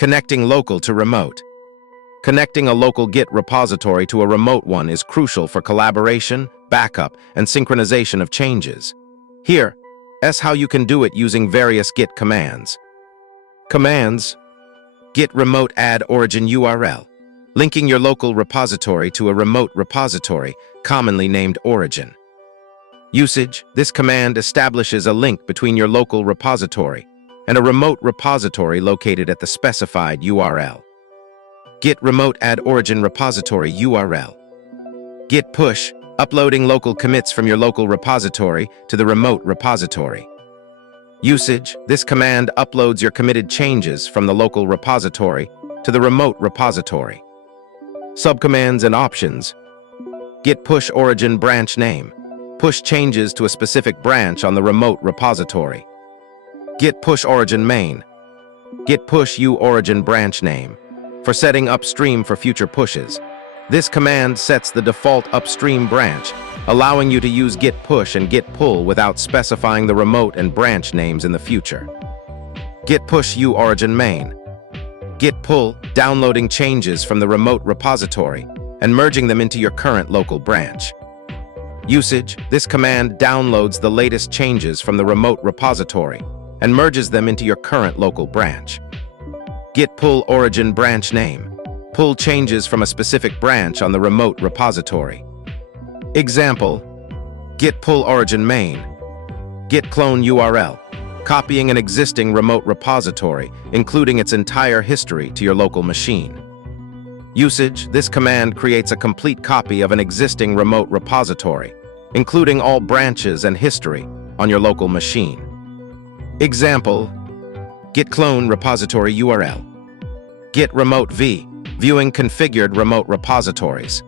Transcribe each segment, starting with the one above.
Connecting local to remote. Connecting a local Git repository to a remote one is crucial for collaboration, backup, and synchronization of changes. Here's how you can do it using various Git commands. Commands: Git remote add origin URL, linking your local repository to a remote repository, commonly named origin. Usage: this command establishes a link between your local repository and a remote repository located at the specified URL. Git remote add origin repository URL. Git push: uploading local commits from your local repository to the remote repository. Usage: this command uploads your committed changes from the local repository to the remote repository. Subcommands and options. Git push origin branch name. Push changes to a specific branch on the remote repository. Git push origin main. Git push u origin branch name. For setting upstream for future pushes. This command sets the default upstream branch, allowing you to use git push and git pull without specifying the remote and branch names in the future. Git push u origin main. Git pull, downloading changes from the remote repository and merging them into your current local branch. Usage: this command downloads the latest changes from the remote repository and merges them into your current local branch. Git pull origin branch name. Pull changes from a specific branch on the remote repository. Example: Git pull origin main. Git clone URL. Copying an existing remote repository, including its entire history to your local machine. Usage: this command creates a complete copy of an existing remote repository, including all branches and history on your local machine. Example: Git clone repository URL. Git remote v. Viewing configured remote repositories.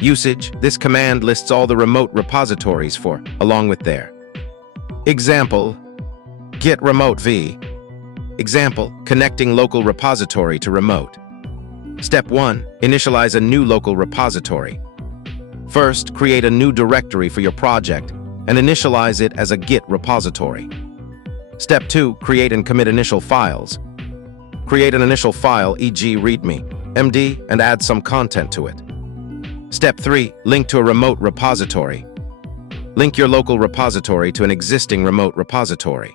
Usage: this command lists all the remote repositories along with their. Example: Git remote v. Example: connecting local repository to remote. Step 1. Initialize a new local repository. First, create a new directory for your project and initialize it as a Git repository. Step 2. Create and commit initial files. Create an initial file, e.g. readme, md, and add some content to it. Step 3. Link to a remote repository. Link your local repository to an existing remote repository.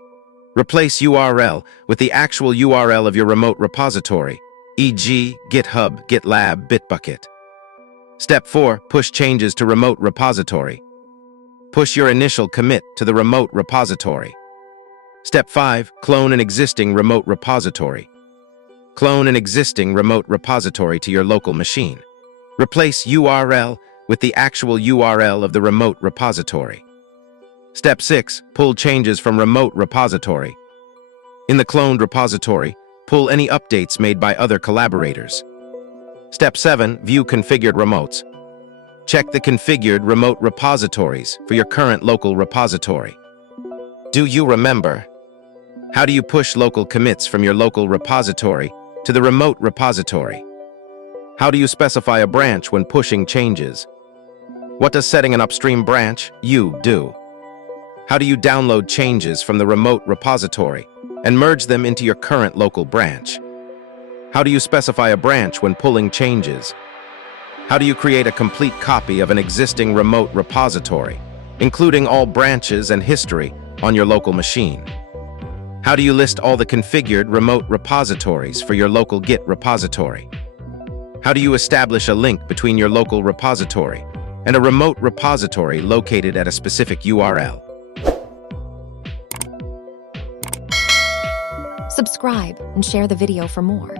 Replace URL with the actual URL of your remote repository, e.g. GitHub, GitLab, Bitbucket. Step 4. Push changes to remote repository. Push your initial commit to the remote repository. Step 5. Clone an existing remote repository. Clone an existing remote repository to your local machine. Replace URL with the actual URL of the remote repository. Step 6. Pull changes from remote repository. In the cloned repository, pull any updates made by other collaborators. Step 7. View configured remotes. Check the configured remote repositories for your current local repository. Do you remember? How do you push local commits from your local repository to the remote repository? How do you specify a branch when pushing changes? What does setting an upstream branch do? How do you download changes from the remote repository and merge them into your current local branch? How do you specify a branch when pulling changes? How do you create a complete copy of an existing remote repository, including all branches and history on your local machine? How do you list all the configured remote repositories for your local Git repository? How do you establish a link between your local repository and a remote repository located at a specific URL? Subscribe and share the video for more.